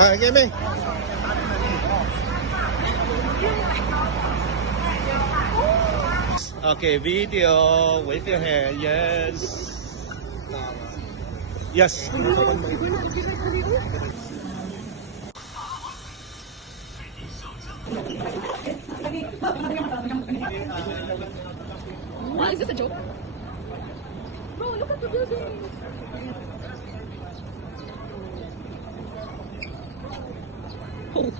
give me. Okay, video. Wave your hand. Yes. Yes. Is this a joke? Bro, look at the building. Oh.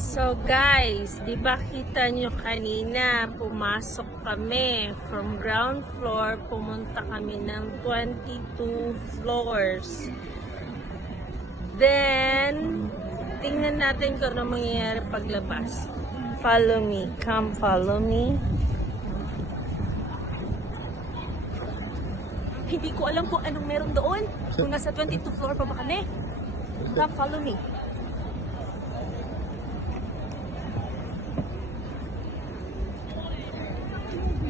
So guys, di ba kita nyo kanina, pumasok kami from ground floor, pumunta kami ng 22 floors. Then, tingnan natin kung ano mangyayari paglabas. Follow me, come follow me. Hindi ko alam kung anong meron doon. Kung nasa 22 floor pa ba kami. Come, follow me.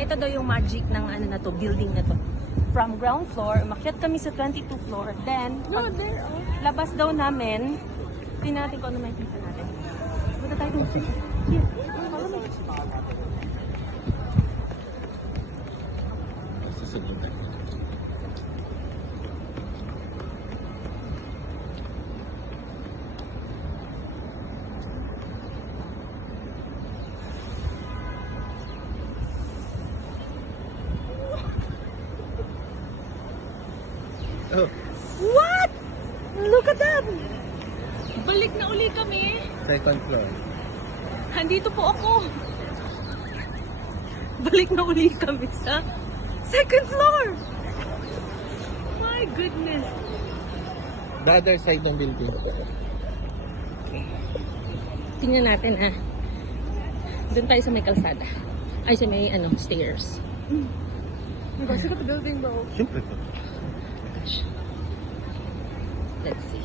Ito daw yung magic ng ano na to, building na to. From ground floor, umakyat kami sa 22 floor. Then, pag labas daw namin, tingnan natin kung ano makikita natin. Punta tayo dun. Here, follow me. Oh, What? Look at that! Balik na uli kami. second floor. Andito po ako. Balik na uli kami sa second floor. My goodness. The other side ng building. Tingnan natin doon tayo sa may kalsada. Ay, sa may stairs. Look at the building though. Siyempre. Gosh. Let's see.